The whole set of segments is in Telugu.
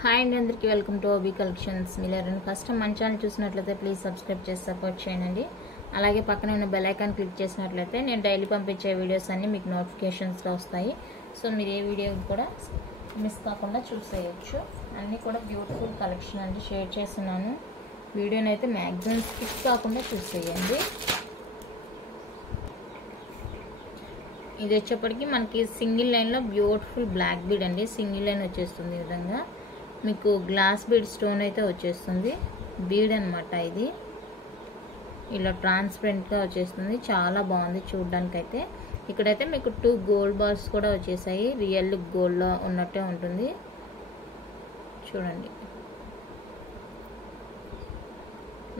హాయ్ అండి, అందరికీ వెల్కమ్ టు ఓబీ కలెక్షన్స్. మీరు ఫస్ట్ మన ఛానల్ చూసినట్లయితే ప్లీజ్ సబ్స్క్రైబ్ చేసి సపోర్ట్ చేయండి. అలాగే పక్కన ఉన్న బెల్ ఐకాన్ క్లిక్ చేసినట్లయితే నేను డైలీ పంపించే వీడియోస్ అన్నీ మీకు నోటిఫికేషన్స్లో వస్తాయి. సో మీరు ఏ వీడియో కూడా మిస్ కాకుండా చూసేయచ్చు. అన్నీ కూడా బ్యూటిఫుల్ కలెక్షన్ అండి షేర్ చేస్తున్నాను. వీడియోని అయితే మ్యాక్సిమం స్కిప్ కాకుండా చూసేయండి. ఇది వచ్చేప్పటికి మనకి సింగిల్ లైన్లో బ్యూటిఫుల్ బ్లాక్ బీడ్ అండి. సింగిల్ లైన్ వచ్చేస్తుంది. ఈ విధంగా మీకు గ్లాస్ బీడ్ స్టోన్ అయితే వచ్చేస్తుంది. బీడ్ అనమాట. ఇది ఇలా ట్రాన్స్పరెంట్గా వచ్చేస్తుంది. చాలా బాగుంది చూడడానికి అయితే. ఇక్కడైతే మీకు 2 గోల్డ్ బాల్స్ కూడా వచ్చేసాయి. రియల్ గోల్డ్లో ఉన్నట్టే ఉంటుంది చూడండి.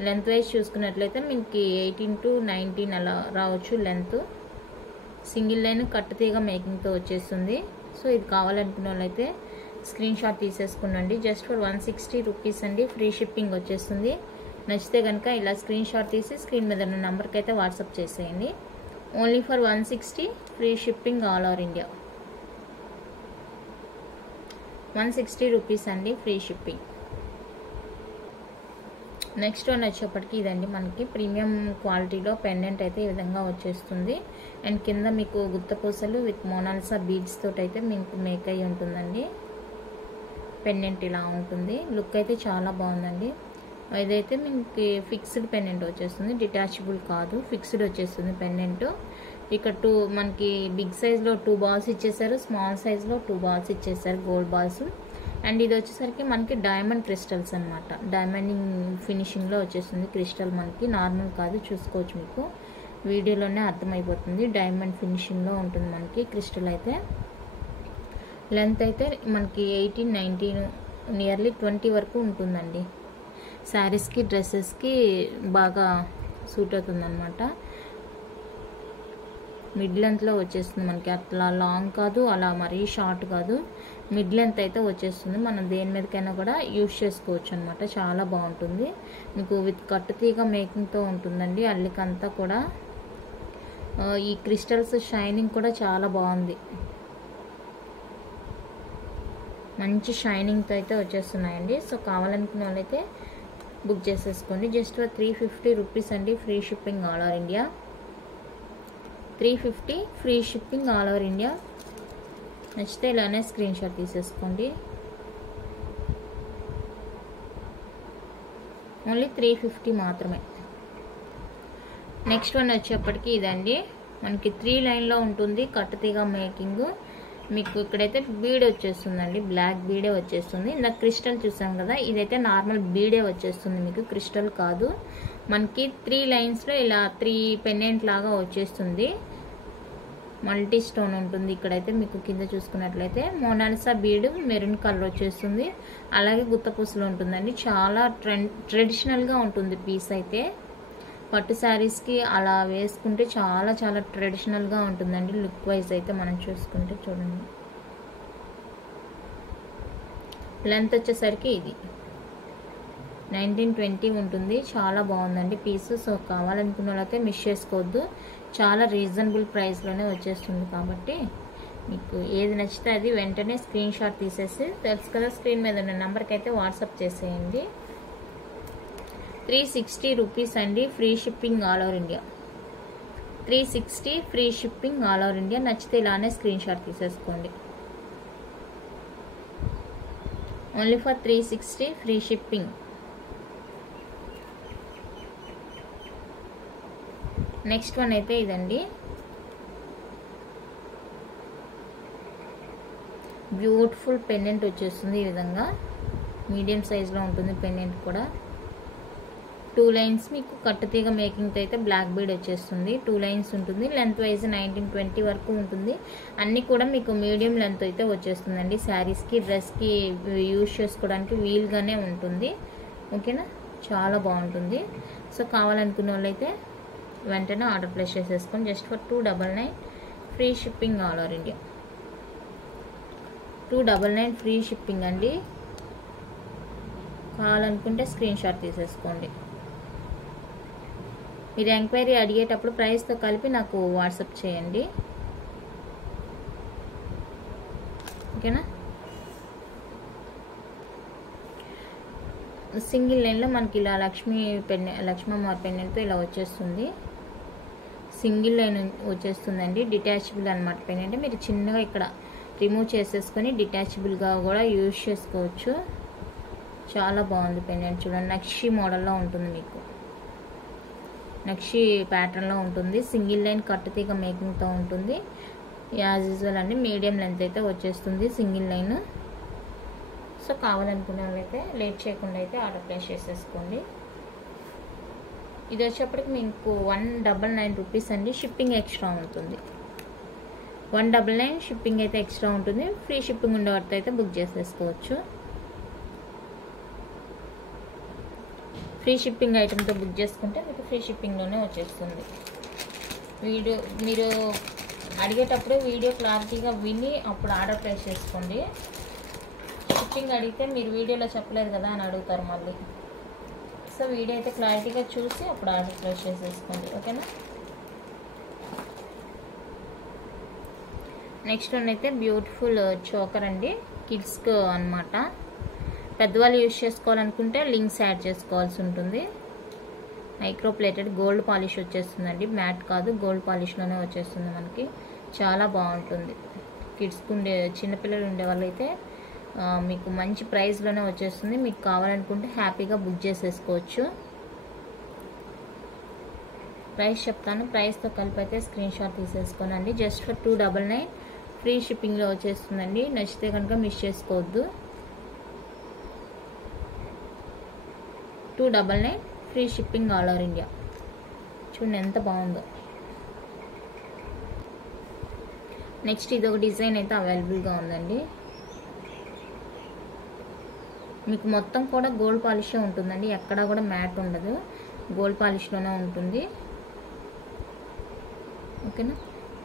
లెంత్ వైజ్ చూసుకున్నట్లయితే మీకు 18 to 19 అలా రావచ్చు లెంత్. సింగిల్ లైన్ కట్ తీగ మేకింగ్తో వచ్చేస్తుంది. సో ఇది కావాలనుకున్న వాళ్ళైతే స్క్రీన్ షాట్ తీసేసుకునండి. జస్ట్ ఫర్ 160 రూపీస్ అండి. ఫ్రీ షిప్పింగ్ వచ్చేస్తుంది. నచ్చితే కనుక ఇలా స్క్రీన్ షాట్ తీసి స్క్రీన్ మీద ఉన్న నెంబర్కి అయితే వాట్సాప్ చేసేయండి. Only for 160 free shipping all over India. 160 rupees అండి ఫ్రీ షిప్పింగ్. నెక్స్ట్ వన్ వచ్చేప్పటికి ఇదండి. మనకి ప్రీమియం క్వాలిటీలో పెండెంట్ అయితే ఈ విధంగా వచ్చేస్తుంది. అండ్ కింద మీకు గుత్తపూసలు విత్ మోనాలిసా బీడ్స్ తోటి అయితే మీకు మేక్ అయ్యి ఉంటుందండి. పెండెంట్ ఇలా ఉంటుంది. లుక్ అయితే చాలా బాగుందండి. ఇదైతే మీకు ఫిక్స్డ్ పెండెంట్ వచ్చేస్తుంది. డిటాచబుల్ కాదు, ఫిక్స్డ్ వచ్చేస్తుంది పెండెంట్. ఇక్కడ మనకి బిగ్ సైజ్లో 2 బాల్స్ ఇచ్చేసారు. స్మాల్ సైజ్లో 2 బాల్స్ ఇచ్చేసారు, గోల్డ్ బాల్స్. అండ్ ఇది వచ్చేసరికి మనకి డైమండ్ క్రిస్టల్స్ అనమాట. డైమండింగ్ ఫినిషింగ్లో వచ్చేస్తుంది క్రిస్టల్. మనకి నార్మల్ కాదు, చూసుకోవచ్చు. మీకు వీడియోలోనే అర్థమైపోతుంది. డైమండ్ ఫినిషింగ్లో ఉంటుంది మనకి క్రిస్టల్ అయితే. లెంత్ అయితే మనకి 18, 19 నియర్లీ 20 వరకు ఉంటుందండి. శారీస్కి డ్రెస్సెస్కి బాగా సూట్ అవుతుందన్నమాట. మిడ్ లెంత్లో వచ్చేస్తుంది మనకి. అట్లా లాంగ్ కాదు, అలా మరీ షార్ట్ కాదు. మిడ్ లెంత్ అయితే వచ్చేస్తుంది. మనం దేని మీదకైనా కూడా యూజ్ చేసుకోవచ్చు అనమాట. చాలా బాగుంటుంది. మీకు విత్ కట్టు తీగ మేకింగ్తో ఉంటుందండి. అల్లికంతా కూడా ఈ క్రిస్టల్స్ షైనింగ్ కూడా చాలా బాగుంది. మంచి షైనింగ్తో అయితే వచ్చేస్తున్నాయండి. సో కావాలనుకున్న వాళ్ళైతే బుక్ చేసేసుకోండి. జస్ట్ 350 రూపీస్ అండి. Free shipping all over India. 350 free shipping all over India. నచ్చితే ఇలానే స్క్రీన్ షాట్ తీసేసుకోండి. ఓన్లీ 350 మాత్రమే. నెక్స్ట్ వన్ వచ్చేప్పటికి ఇదండి. మనకి 3 లైన్లో ఉంటుంది కట్టు తీగ మేకింగ్. మీకు ఇక్కడైతే బీడ్ వచ్చేస్తుందండి. బ్లాక్ బీడే వచ్చేస్తుంది. ఇందాక క్రిస్టల్ చూసాం కదా, ఇదైతే నార్మల్ బీడే వచ్చేస్తుంది మీకు, క్రిస్టల్ కాదు. మనకి 3 లైన్స్లో ఇలా 3 పెండెంట్ లాగా వచ్చేస్తుంది. మల్టీ స్టోన్ ఉంటుంది. ఇక్కడైతే మీకు కింద చూసుకున్నట్లయితే మోనాలిసా బీడ్ మెరూన్ కలర్ వచ్చేస్తుంది. అలాగే గుత్తపూసలు ఉంటుందండి. చాలా ట్రెడిషనల్గా ఉంటుంది పీస్ అయితే. పట్టు శారీస్కి అలా వేసుకుంటే చాలా చాలా ట్రెడిషనల్గా ఉంటుందండి. లుక్ వైజ్ అయితే మనం చూసుకుంటే చూడండి. లెంత్ వచ్చేసరికి ఇది 19-20 ఉంటుంది. చాలా బాగుందండి పీస్. సో కావాలనుకున్న వాళ్ళైతే మిస్ చేసుకోవద్దు. చాలా రీజనబుల్ ప్రైస్లోనే వచ్చేస్తుంది కాబట్టి మీకు ఏది నచ్చితే అది వెంటనే స్క్రీన్ షాట్ తీసేసి తెలుసు కదా స్క్రీన్ మీద ఉన్న నెంబర్కి అయితే వాట్సాప్ చేసేయండి. 360 రూపీస్ అండి. Free shipping all over India. 360 free shipping all over India. నచ్చితే ఇలానే స్క్రీన్ షాట్ తీసేసుకోండి. Only for 360 free shipping. Next one అయితే ఇదండి. బ్యూటిఫుల్ పెండెంట్ వచ్చేస్తుంది. ఈ విధంగా మీడియం సైజ్లో ఉంటుంది పెండెంట్ కూడా. 2 లైన్స్ మీకు కట్టు తీగ మేకింగ్తో అయితే బ్లాక్ బీడ్ వచ్చేస్తుంది. 2 లైన్స్ ఉంటుంది. లెంత్ వైజ్ 19-20 వరకు ఉంటుంది. అన్నీ కూడా మీకు మీడియం లెంత్ అయితే వచ్చేస్తుందండి. శారీస్కి డ్రెస్కి యూజ్ చేసుకోవడానికి వీల్గానే ఉంటుంది. ఓకేనా, చాలా బాగుంటుంది. సో కావాలనుకున్న వాళ్ళైతే వెంటనే ఆర్డర్ ప్లేస్ చేసేసుకొని just for 299 free shipping all over India. 299 free shipping అండి. కావాలనుకుంటే స్క్రీన్ షాట్ తీసేసుకోండి. మీరు ఎంక్వైరీ అడిగేటప్పుడు ప్రైస్తో కలిపి నాకు వాట్సాప్ చేయండి. ఓకేనా. సింగిల్ లైన్లో మనకి ఇలా లక్ష్మమ్మవారి పెండెంట్తో ఇలా వచ్చేస్తుంది. సింగిల్ లైన్ వచ్చేస్తుందండి. డిటాచబుల్ అనమాట పెండెంట్. మీరు చిన్నగా ఇక్కడ రిమూవ్ చేసేసుకొని డిటాచబుల్గా కూడా యూజ్ చేసుకోవచ్చు. చాలా బాగుంది పెండెంట్. చూడండి, నక్షి మోడల్లో ఉంటుంది, మీకు నక్షి ప్యాటర్న్లో ఉంటుంది. సింగిల్ లైన్ కట్టుతీగ మేకింగ్తో ఉంటుంది. యాజ్ యూజువల్ అండి, మీడియం లెంత్ అయితే వచ్చేస్తుంది సింగిల్ లైన్. సో కావాలనుకునే వాళ్ళైతే లేట్ చేయకుండా అయితే ఆర్డర్ ప్లేస్ చేసేసుకోండి. ఇది వచ్చేప్పటికి మీకు 199 రూపీస్ అండి. షిప్పింగ్ ఎక్స్ట్రా ఉంటుంది. 199 షిప్పింగ్ అయితే ఎక్స్ట్రా ఉంటుంది. ఫ్రీ షిప్పింగ్ ఉండే వాటితో అయితే బుక్ చేసేసుకోవచ్చు. ఫ్రీ షిప్పింగ్ ఐటెంతో బుక్ చేసుకుంటే మీకు ఫ్రీ షిప్పింగ్లోనే వచ్చేస్తుంది. మీరు అడిగేటప్పుడే వీడియో క్లారిటీగా విని అప్పుడు ఆర్డర్ ప్లేస్ చేసుకోండి. షిప్పింగ్ అడిగితే మీరు వీడియోలో చెప్పలేదు కదా అని అడుగుతారు మళ్ళీ. సో వీడియో అయితే క్లారిటీగా చూసి అప్పుడు ఆర్డర్ ప్లేస్ చేసేసుకోండి. ఓకేనా. నెక్స్ట్ వన్ అయితే బ్యూటిఫుల్ చోకర్ అండి. కిడ్స్కి అనమాట. పెద్దవాళ్ళు యూజ్ చేసుకోవాలనుకుంటే లింక్స్ యాడ్ చేసుకోవాల్సి ఉంటుంది. మైక్రో ప్లేటెడ్ గోల్డ్ పాలిష్ వచ్చేస్తుందండి. మ్యాట్ కాదు, గోల్డ్ పాలిష్లోనే వచ్చేస్తుంది మనకి. చాలా బాగుంటుంది. కిడ్స్కి ఉండే చిన్నపిల్లలు ఉండే వాళ్ళైతే మీకు మంచి ప్రైస్లోనే వచ్చేస్తుంది. మీకు కావాలనుకుంటే హ్యాపీగా బుక్ చేసేసుకోవచ్చు. ప్రైస్ చెప్తాను. ప్రైస్తో కలిపి అయితే స్క్రీన్ షాట్ తీసేసుకోనండి. జస్ట్ ఫర్ 299 ఫ్రీ షిప్పింగ్లో వచ్చేస్తుందండి. నచ్చితే కనుక మిస్ చేసుకోవద్దు. 299 free shipping all over India. చూడండి ఎంత బాగుందో. నెక్స్ట్ ఇది ఒక డిజైన్ అయితే అవైలబుల్గా ఉందండి. మీకు మొత్తం కూడా గోల్డ్ పాలిషే ఉంటుందండి. ఎక్కడా కూడా మ్యాట్ ఉండదు, గోల్డ్ పాలిష్లోనే ఉంటుంది. ఓకేనా.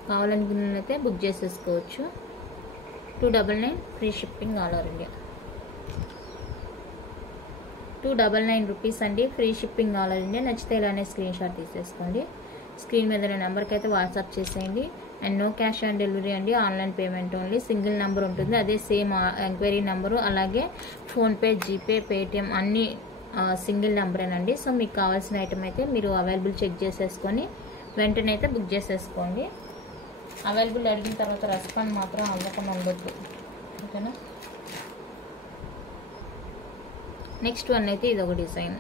కావాలనుకున్నట్లయితే బుక్ చేసేసుకోవచ్చు. 299 free shipping all over India. 299 rupees అండి. Free shipping all over India. నచ్చితే ఇలానే స్క్రీన్ షాట్ తీసేసుకోండి. స్క్రీన్ మీద నెంబర్కి అయితే వాట్సాప్ చేసేయండి. And no cash on delivery అండి. Online payment only. Single number ఉంటుంది, అదే సేమ్ ఎంక్వైరీ నెంబరు. అలాగే ఫోన్పే, జీపే, పేటిఎం అన్నీ సింగిల్ నెంబరేనండి. సో మీకు కావాల్సిన ఐటమ్ అయితే మీరు అవైలబుల్ చెక్ చేసేసుకొని వెంటనే అయితే బుక్ చేసేసుకోండి. అవైలబుల్ అడిగిన తర్వాత రెస్పాండ్ మాత్రం అవ్వకుండా ఉండొద్దు. ఓకేనా. నెక్స్ట్ వన్ అయితే ఇది ఒక డిజైన్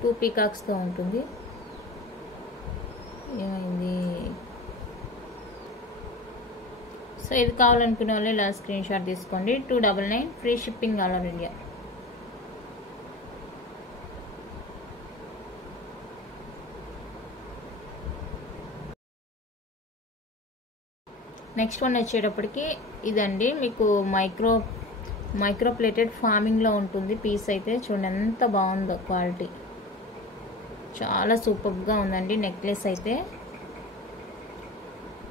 2 పీకాక్స్తో ఉంటుంది. ఏమైంది. సో ఇది కావాలనుకునే వాళ్ళు ఇలా స్క్రీన్ షాట్ తీసుకోండి. 299 free shipping all over India. Next one వచ్చేటప్పటికి ఇదండి. మీకు మైక్రో ప్లేటెడ్ ఫార్మింగ్లో ఉంటుంది పీస్ అయితే. చూడండి ఎంత బాగుందో క్వాలిటీ. చాలా సూపర్గా ఉందండి. నెక్లెస్ అయితే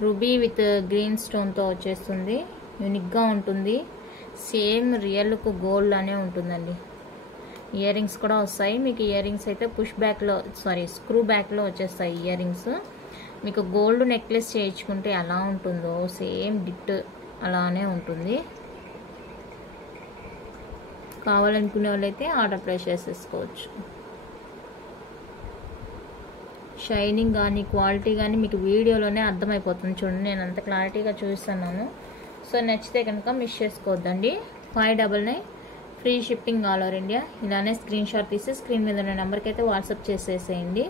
రూబీ విత్ గ్రీన్ స్టోన్తో వచ్చేస్తుంది. యూనిక్గా ఉంటుంది. సేమ్ రియల్ గోల్డ్ అనే ఉంటుందండి. ఇయర్ రింగ్స్ కూడా వస్తాయి మీకు. ఇయర్ రింగ్స్ అయితే స్క్రూ బ్యాక్లో వచ్చేస్తాయి ఇయర్ రింగ్స్. మీకు గోల్డ్ నెక్లెస్ చేయించుకుంటే ఎలా ఉంటుందో సేమ్ డిట్ అలానే ఉంటుంది. కావాలనుకునే వాళ్ళైతే ఆర్డర్ ప్లేస్ చేసేసుకోవచ్చు. షైనింగ్ కానీ క్వాలిటీ కానీ మీకు వీడియోలోనే అర్థమైపోతుంది. చూడండి నేను అంత క్లారిటీగా చూస్తున్నాను. సో నచ్చితే కనుక మిస్ చేసుకోవద్దండి. 599 free shipping all over India. ఇలానే స్క్రీన్ షాట్ తీసి స్క్రీన్ మీద ఉన్న నెంబర్కి అయితే వాట్సాప్ చేసేసేయండి.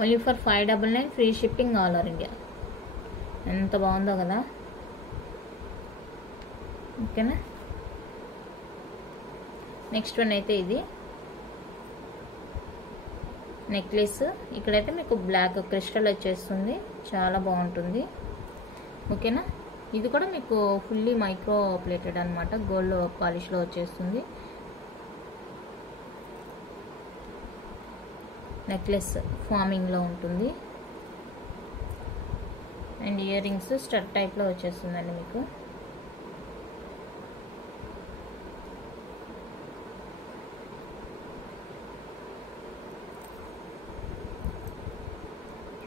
Only for 599 free shipping all over India. ఎంత బాగుందో కదా. ఓకేనా. నెక్స్ట్ వన్ అయితే ఇది నెక్లెస్. ఇక్కడైతే మీకు బ్లాక్ క్రిస్టల్ వచ్చేస్తుంది. చాలా బాగుంటుంది. ఓకేనా. ఇది కూడా మీకు ఫుల్లీ మైక్రో ప్లేటెడ్ అనమాట. గోల్డ్ పాలిష్లో వచ్చేస్తుంది. నెక్లెస్ ఫార్మింగ్లో ఉంటుంది. అండ్ ఇయర్ రింగ్స్ స్టడ్ టైప్లో వచ్చేస్తుందండి మీకు.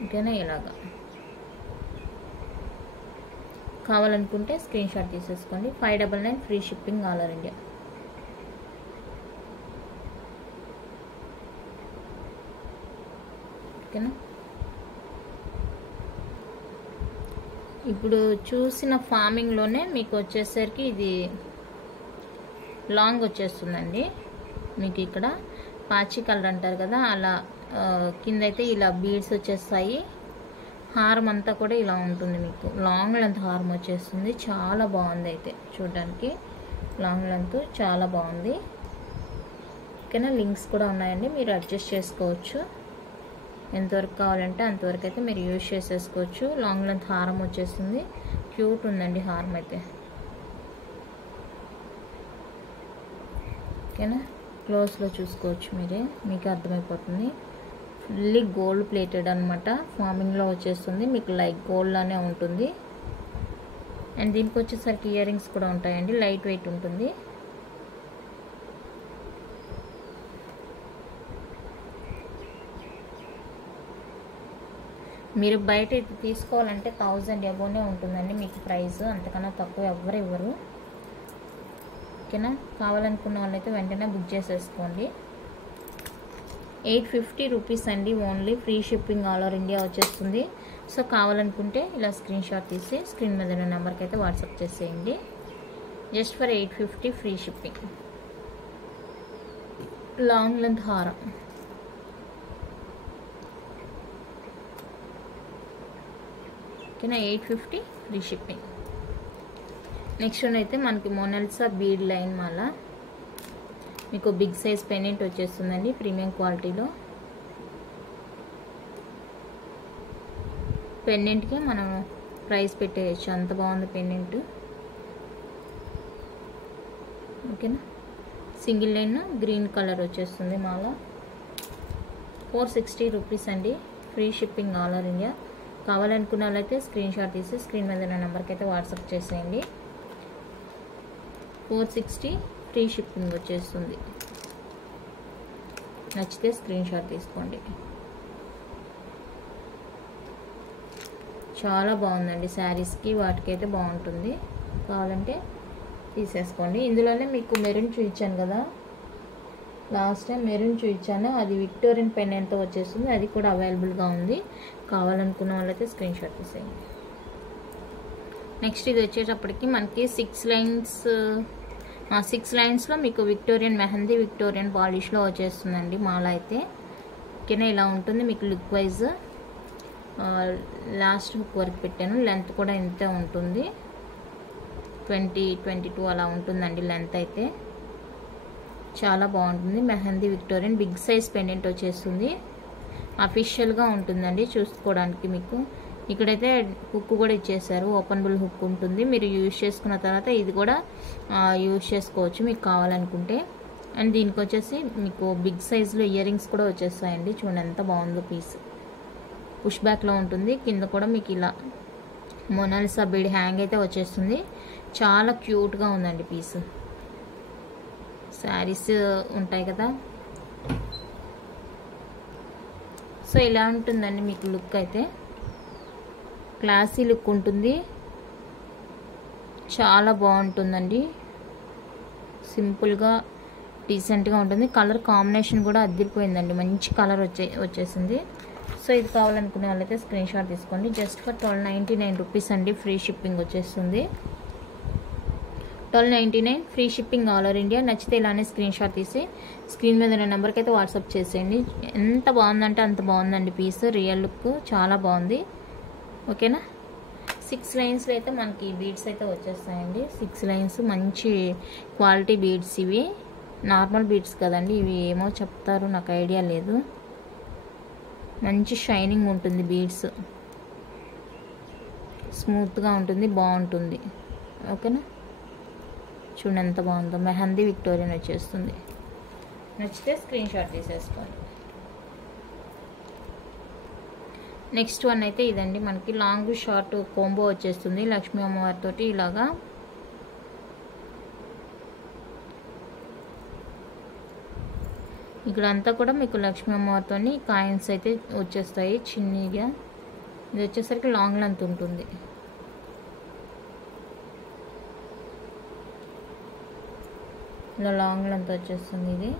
ఓకేనా. ఇలాగా కావాలనుకుంటే స్క్రీన్ షాట్ తీసేసుకోండి. 599 free shipping all over India. ఓకేనా. ఇప్పుడు చూసిన ఫార్మింగ్లోనే మీకు వచ్చేసరికి ఇది లాంగ్ వచ్చేస్తుందండి. మీకు ఇక్కడ పాచి కలర్ అంటారు కదా, అలా కింద అయితే ఇలా బీడ్స్ వచ్చేస్తాయి. హారం అంతా కూడా ఇలా ఉంటుంది. మీకు లాంగ్ లెంత్ హారం వచ్చేస్తుంది. చాలా బాగుంది అయితే చూడడానికి. లాంగ్ లెంత్ చాలా బాగుంది. ఓకేనా. లింక్స్ కూడా ఉన్నాయండి, మీరు అడ్జస్ట్ చేసుకోవచ్చు. ఎంతవరకు కావాలంటే అంతవరకు అయితే మీరు యూజ్ చేసేసుకోవచ్చు. లాంగ్ లెంత్ హారం వచ్చేస్తుంది. క్యూట్ ఉందండి హారం అయితే. ఓకేనా. క్లోజ్లో చూసుకోవచ్చు మీరే, మీకు అర్థమైపోతుంది. ఫుల్లీ గోల్డ్ ప్లేటెడ్ అనమాట. ఫార్మింగ్లో వచ్చేస్తుంది. మీకు లైక్ గోల్డ్ లానే ఉంటుంది. అండ్ దీనికి వచ్చేసరికి ఇయర్ రింగ్స్ కూడా ఉంటాయండి. లైట్ వెయిట్ ఉంటుంది. మీరు బయట తీసుకోవాలంటే 1000 అబోనే ఉంటుందండి మీకు ప్రైస్. అంతకన్నా తక్కువ ఎవ్వరు ఇవ్వరు. ఓకేనా. కావాలనుకున్న వాళ్ళైతే వెంటనే బుక్ చేసేసుకోండి. 850 రూపీస్ అండి only. Free shipping all over India వచ్చేస్తుంది. సో కావాలనుకుంటే ఇలా స్క్రీన్ షాట్ తీసి స్క్రీన్ మీద ఉన్న నెంబర్కి అయితే వాట్సాప్ చేసేయండి. Just for 850 free shipping. Long length హారం. ఓకేనా. 850 ఫ్రీ షిప్పింగ్. నెక్స్ట్ వన్ అయితే మనకి మోనాలిసా బీడ్ లైన్ మాల. మీకు బిగ్ సైజ్ పెండెంట్ వచ్చేస్తుందండి ప్రీమియం క్వాలిటీలో. పెండెంట్కి మనం ప్రైస్ పెట్టేయచ్చు, అంత బాగుంది పెండెంట్. ఓకేనా. సింగిల్ లైన్ గ్రీన్ కలర్ వచ్చేస్తుంది మాల. 460 రూపీస్ అండి. Free shipping all over India. కావాలనుకున్న వాళ్ళైతే స్క్రీన్ షాట్ తీసి స్క్రీన్ మీద ఉన్న నెంబర్కి అయితే వాట్సాప్ చేసేయండి. 460 ఫ్రీ షిప్పింగ్ వచ్చేస్తుంది. నచ్చితే స్క్రీన్ షాట్ తీసుకోండి. చాలా బాగుందండి. శారీస్కి వాటికైతే బాగుంటుంది. కావాలంటే తీసేసుకోండి. ఇందులోనే మీకు మెరూన్ చూపించాను కదా, లాస్ట్ టైం మెరూన్ చూపించాను, అది విక్టోరియన్ పెండెంట్తో వచ్చేస్తుంది. అది కూడా అవైలబుల్గా ఉంది. కావాలనుకున్న వాళ్ళైతే స్క్రీన్ షాట్ తీసేయండి. నెక్స్ట్ ఇది వచ్చేటప్పటికి మనకి 6 లైన్స్లో మీకు విక్టోరియన్ మెహందీ, విక్టోరియన్ పాలిష్లో వచ్చేస్తుందండి మాల అయితే. ఓకేనా. ఇలా ఉంటుంది మీకు లుక్ వైజ్. లాస్ట్ హుక్ వరకు పెట్టాను. లెంత్ కూడా ఇంతే ఉంటుంది. 20-22 అలా ఉంటుందండి లెంత్ అయితే. చాలా బాగుంటుంది. Mehndi Victorian big size pendant వచ్చేస్తుంది. అఫీషియల్గా ఉంటుందండి చూసుకోవడానికి. మీకు ఇక్కడైతే హుక్ కూడా ఇచ్చేసారు. ఓపెనబుల్ హుక్ ఉంటుంది. మీరు యూజ్ చేసుకున్న తర్వాత ఇది కూడా యూజ్ చేసుకోవచ్చు మీకు కావాలనుకుంటే. అండ్ దీనికి వచ్చేసి మీకు బిగ్ సైజులో ఇయర్ రింగ్స్ కూడా వచ్చేస్తాయండి. చూడండి ఎంత బాగుందో పీస్. పుష్ బ్యాక్లో ఉంటుంది. కింద కూడా మీకు ఇలా మోనాలిసా బీడ్ హ్యాంగ్ అయితే వచ్చేస్తుంది. చాలా క్యూట్గా ఉందండి పీస్. శారీస్ ఉంటాయి కదా, సో ఇలా ఉంటుందండి మీకు లుక్ అయితే. క్లాసీ లుక్ ఉంటుంది. చాలా బాగుంటుందండి. సింపుల్గా డీసెంట్గా ఉంటుంది. కలర్ కాంబినేషన్ కూడా అదిరిపోయిందండి. మంచి కలర్ వచ్చేసింది. సో ఇది కావాలనుకునే వాళ్ళైతే స్క్రీన్ షాట్ తీసుకోండి. జస్ట్ ఫర్ 1299 రూపీస్ అండి. ఫ్రీ షిప్పింగ్ వచ్చేస్తుంది. 1299 free shipping all over India. నచ్చితే ఇలానే స్క్రీన్ షాట్ తీసి స్క్రీన్ మీద ఉన్న నెంబర్కి అయితే వాట్సాప్ చేసేయండి. ఎంత బాగుందంటే అంత బాగుందండి పీస్. రియల్ లుక్ చాలా బాగుంది. ఓకేనా. 6 లైన్స్లో అయితే మనకి బీడ్స్ అయితే వచ్చేస్తాయండి. 6 లైన్స్ మంచి క్వాలిటీ బీడ్స్. ఇవి నార్మల్ బీడ్స్ కదండి, ఇవి ఏమో చెప్తారు నాకు ఐడియా లేదు. మంచి షైనింగ్ ఉంటుంది బీడ్స్. స్మూత్గా ఉంటుంది, బాగుంటుంది. ఓకేనా. చూడండి ఎంత బాగుందో. మెహందీ విక్టోరియన్ వచ్చేస్తుంది. నచ్చితే స్క్రీన్ షాట్ తీసేసుకోండి. నెక్స్ట్ వన్ అయితే ఇదండి. మనకి లాంగ్ షార్ట్ కోంబో వచ్చేస్తుంది లక్ష్మీ అమ్మవారితో. ఇలాగా ఇక్కడ అంతా కూడా మీకు లక్ష్మీ అమ్మవారితో కాయిన్స్ అయితే వచ్చేస్తాయి చిన్నగా. ఇది వచ్చేసరికి లాంగ్ లెంత్ ఉంటుంది. ఇలా లాంగ్ లెంత్ వచ్చేస్తుంది. ఇది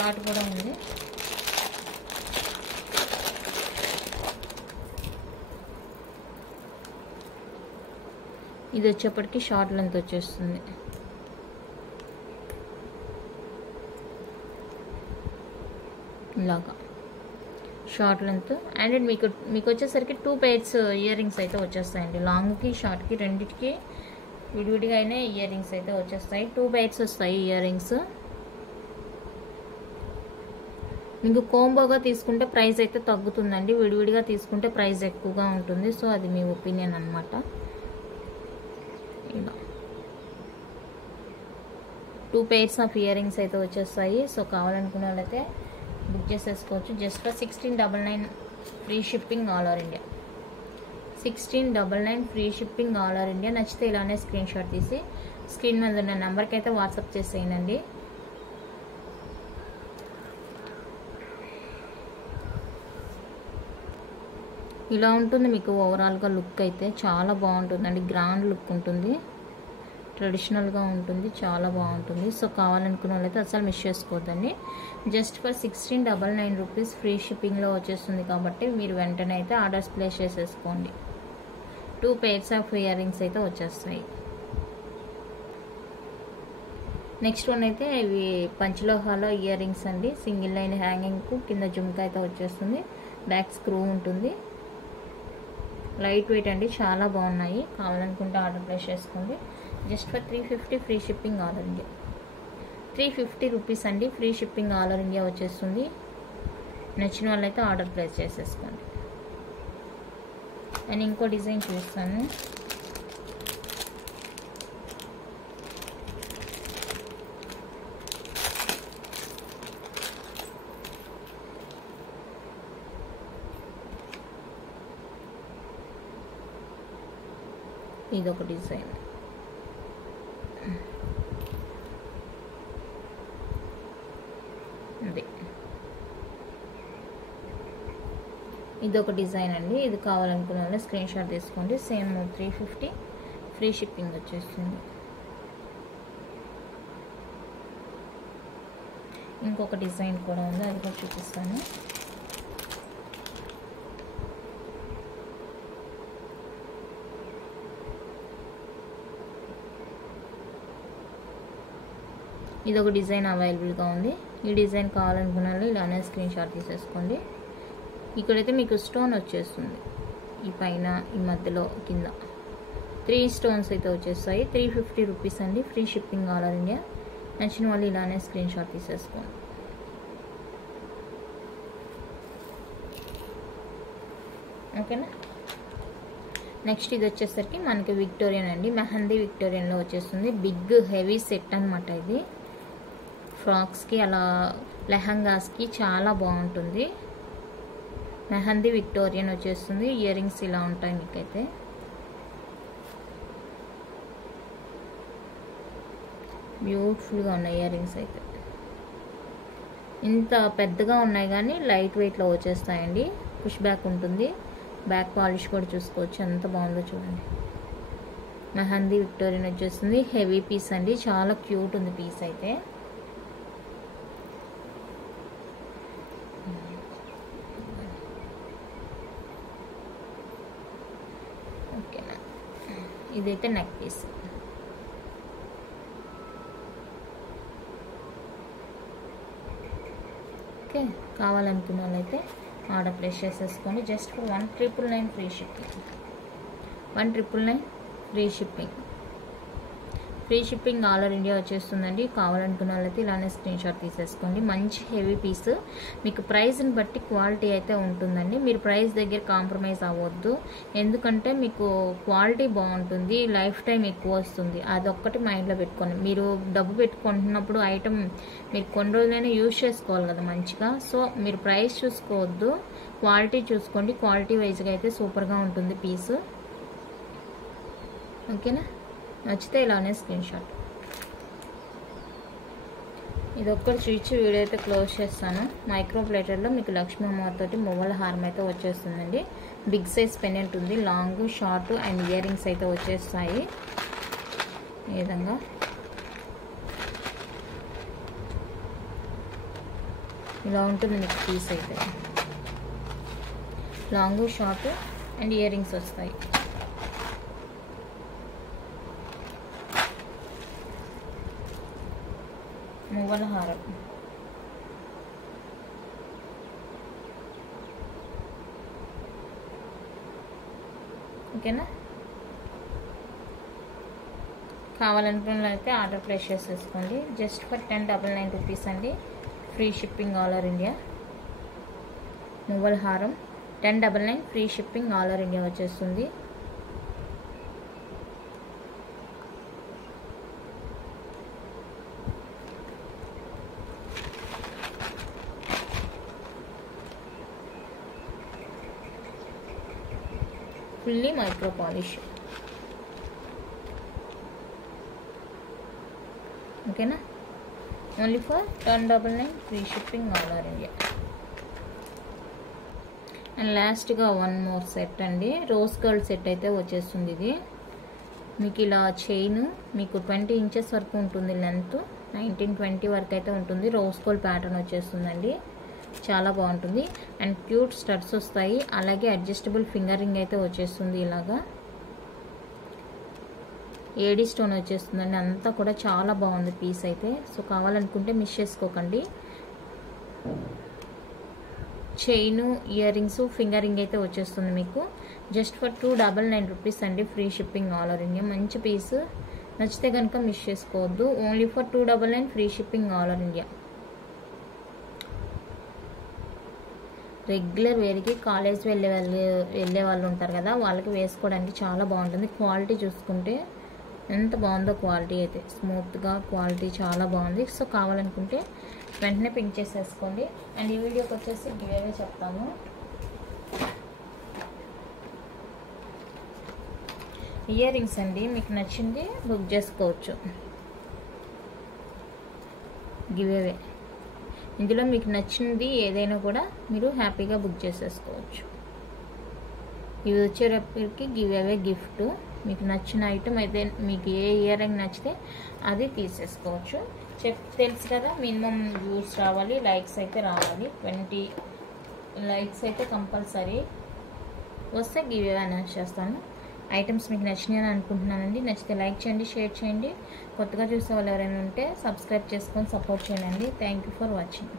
షార్ట్ కూడా ఉంది. ఇది వచ్చేప్పటికి షార్ట్ లెంత్ వచ్చేస్తుంది. ఇలాగా షార్ట్ లెంత్. అండ్ మీకు వచ్చేసరికి 2 pairs ఇయర్ రింగ్స్ అయితే వచ్చేస్తాయండి. లాంగ్కి షార్ట్కి రెండింటికి విడివిడిగా అయినా ఇయర్ రింగ్స్ అయితే వచ్చేస్తాయి. 2 pairs వస్తాయి ఇయర్ రింగ్స్. మీకు కోంబోగా తీసుకుంటే ప్రైస్ అయితే తగ్గుతుందండి, విడివిడిగా తీసుకుంటే ప్రైస్ ఎక్కువగా ఉంటుంది. సో అది మీ ఒపీనియన్ అనమాట. ఇలా 2 pairs ఆఫ్ ఇయర్ రింగ్స్ అయితే వచ్చేస్తాయి. సో కావాలనుకున్న వాళ్ళైతే బుక్ చేసేసుకోవచ్చు. Just for 1699 free shipping all over India. 1699 free shipping all over India. నచ్చితే ఇలానే స్క్రీన్ షాట్ తీసి స్క్రీన్ మీద ఉన్న నెంబర్కి అయితే వాట్సాప్ చేసేయండి. ఇలా ఉంటుంది మీకు ఓవరాల్గా లుక్ అయితే చాలా బాగుంటుందండి. గ్రాండ్ లుక్ ఉంటుంది, ట్రెడిషనల్గా ఉంటుంది, చాలా బాగుంటుంది. సో కావాలనుకున్న వాళ్ళైతే అసలు మిస్ చేసుకోవద్దండి. జస్ట్ ఫర్ 1699 రూపీస్ ఫ్రీ షిప్పింగ్లో వచ్చేస్తుంది కాబట్టి మీరు వెంటనే అయితే ఆర్డర్స్ ప్లేస్ చేసేసుకోండి. 2 pairs ఆఫ్ ఇయర్ రింగ్స్ అయితే వచ్చేస్తాయి. నెక్స్ట్ వన్ అయితే ఇవి పంచలోహాలో ఇయర్ రింగ్స్ అండి. సింగిల్ లైన్ హ్యాంగింగ్కు కింద జుమ్కా అయితే వచ్చేస్తుంది. బ్యాక్ స్క్రూ ఉంటుంది. లైట్ వెయిట్ అండి, చాలా బాగున్నాయి. కావాలనుకుంటే ఆర్డర్ ప్లేస్ చేసుకోండి. Just for 350 free shipping all over India. 350 rupees అండి, free shipping all over India వచ్చేస్తుంది. నచ్చిన వాళ్ళైతే ఆర్డర్ ప్లేస్ చేసేసుకోండి. నేను ఇంకో డిజైన్ చూస్తాను. ఇదొక డిజైన్. ఇదొక డిజైన్ అండి. ఇది కావాలనుకున్న వాళ్ళు స్క్రీన్ షాట్ తీసుకోండి. సేమ్ 350 ఫ్రీ షిప్పింగ్ వచ్చేస్తుంది. ఇంకొక డిజైన్ కూడా ఉంది, అది కూడా చూపిస్తాను. ఇదొక డిజైన్ అవైలబుల్గా ఉంది. ఈ డిజైన్ కావాలనుకున్న వాళ్ళు ఇలానే స్క్రీన్ షాట్ తీసేసుకోండి. ఇక్కడైతే మీకు స్టోన్ వచ్చేస్తుంది, ఈ పైన ఈ మధ్యలో కింద 3 స్టోన్స్ అయితే వచ్చేస్తాయి. 350 రూపీస్ అండి, free shipping all over India. నచ్చిన వాళ్ళు ఇలానే స్క్రీన్ షాట్ తీసేసుకోండి. ఓకేనా. నెక్స్ట్ ఇది వచ్చేసరికి మనకి విక్టోరియన్ అండి. మెహందీ విక్టోరియన్లో వచ్చేస్తుంది. బిగ్ హెవీ సెట్ అనమాట. ఇది ఫ్రాక్స్కి అలా లెహంగాస్కి చాలా బాగుంటుంది. మెహందీ విక్టోరియన్ వచ్చేస్తుంది. ఇయర్ రింగ్స్ ఇలా ఉంటాయి మీకైతే. బ్యూటిఫుల్గా ఉన్నాయి ఇయర్ రింగ్స్ అయితే. ఇంత పెద్దగా ఉన్నాయి కానీ లైట్ వెయిట్లో వచ్చేస్తాయండి. పుష్ బ్యాక్ ఉంటుంది. బ్యాక్ పాలిష్ కూడా చూసుకోవచ్చు, ఎంత బాగుందో చూడండి. మెహందీ విక్టోరియన్ వచ్చేస్తుంది. హెవీ పీస్ అండి, చాలా క్యూట్ ఉంది పీస్ అయితే. ఓకేనా. ఇదైతే నెక్ పీస్. ఓకే, కావాలనుకున్న వాళ్ళైతే ఆర్డర్ ప్లేస్ చేసేసుకోండి. Just for 1999 free shipping. 1999 free shipping. Free shipping all over India వచ్చేస్తుందండి. కావాలనుకున్న వాళ్ళైతే ఇలానే స్క్రీన్ షాట్ తీసేసుకోండి. మంచి హెవీ పీస్. మీకు ప్రైస్ని బట్టి క్వాలిటీ అయితే ఉంటుందండి. మీరు ప్రైస్ దగ్గర కాంప్రమైజ్ అవ్వద్దు, ఎందుకంటే మీకు క్వాలిటీ బాగుంటుంది, లైఫ్ టైం ఎక్కువ వస్తుంది. అదొక్కటి మైండ్లో పెట్టుకోండి. మీరు డబ్బు పెట్టుకుంటున్నప్పుడు ఐటమ్ మీరు కొన్ని రోజులైనా యూజ్ చేసుకోవాలి కదా మంచిగా. సో మీరు ప్రైస్ చూసుకోవద్దు, క్వాలిటీ చూసుకోండి. క్వాలిటీ వైజ్గా అయితే సూపర్గా ఉంటుంది పీస్. ఓకేనా. నచ్చితే ఇలానే స్క్రీన్ షాట్. ఇది ఒక్కటి చూసి వీడియో అయితే క్లోజ్ చేస్తాను. మైక్రో ప్లేటర్లో మీకు లక్ష్మీ అమ్మవారితోటి మొబైల్ హారం అయితే వచ్చేస్తుందండి. బిగ్ సైజ్ పెండెంట్ ఉంది. Long, short and earrings అయితే వచ్చేస్తాయి. ఈ విధంగా ఇలా ఉంటుంది మీకు పీస్ అయితే. Long short and earrings వస్తాయి. మువ్వల హారం, ఓకేనా. కావాలనుకున్న అయితే ఆర్డర్ ప్లేస్ చేసేసుకోండి. జస్ట్ ఫర్ 1099 రూపీస్ అండి. Free shipping all over India. మువ్వల హారం 1099 free shipping all over India వచ్చేస్తుంది. ఫుల్లీ మైక్రో పాలిష్, ఓకేనా. Only for 1099 free shipping all over India. And లాస్ట్గా వన్ మోర్ సెట్ అండి. రోజ్ గోల్డ్ సెట్ అయితే వచ్చేస్తుంది. ఇది మీకు ఇలా చైన్ మీకు 20 ఇంచెస్ వరకు ఉంటుంది లెంత్, 19-20 వరకు అయితే ఉంటుంది. రోజ్ గోల్డ్ ప్యాటర్న్ వచ్చేస్తుందండి. చాలా బాగుంటుంది. అండ్ క్యూట్ స్టడ్స్ వస్తాయి. అలాగే అడ్జస్టబుల్ ఫింగర్ రింగ్ అయితే వచ్చేస్తుంది. ఇలాగా ఏడీ స్టోన్ వచ్చేస్తుందండి. అంతా కూడా చాలా బాగుంది పీస్ అయితే. సో కావాలనుకుంటే మిస్ చేసుకోకండి. Chain, ear rings, finger ring అయితే వచ్చేస్తుంది మీకు. జస్ట్ ఫర్ 299 రూపీస్ అండి. Free shipping all over India. మంచి పీస్, నచ్చితే కనుక మిస్ చేసుకోవద్దు. Only for 299 free shipping all over India. Regular వేర్కి కాలేజ్ వెళ్ళే వాళ్ళు ఉంటారు కదా, వాళ్ళకి వేసుకోవడానికి చాలా బాగుంటుంది. క్వాలిటీ చూసుకుంటే ఎంత బాగుందో క్వాలిటీ అయితే, స్మూత్గా క్వాలిటీ చాలా బాగుంది. సో కావాలనుకుంటే వెంటనే పింక్ చేసేసుకోండి. అండ్ ఈ వీడియోకి వచ్చేసి గివేవే చెప్తాము. ఇయర్ రింగ్స్ అండి, మీకు నచ్చింది బుక్ చేసుకోవచ్చు. గివేవే ఇందులో మీకు నచ్చింది ఏదైనా కూడా మీరు హ్యాపీగా బుక్ చేసేసుకోవచ్చు. ఇవి వచ్చేటప్పటికి గివేవే గిఫ్ట్. మీకు నచ్చిన ఐటమ్ అయితే, మీకు ఏ ఇయర్ రింగ్ నచ్చితే అది తీసేసుకోవచ్చు. తెలుసు కదా, మినిమం వ్యూస్ రావాలి, లైక్స్ అయితే రావాలి. 20 లైక్స్ అయితే కంపల్సరీ వస్తే గివేవే అనౌన్స్ చేస్తాను. ఐటమ్స్ మీకు నచ్చినాయని అనుకుంటున్నానండి. నచ్చితే లైక్ చేయండి, షేర్ చేయండి. కొత్తగా చూసే వాళ్ళు ఎవరైనా ఉంటే సబ్స్క్రైబ్ చేసుకొని సపోర్ట్ చేయండి. Thank you for watching.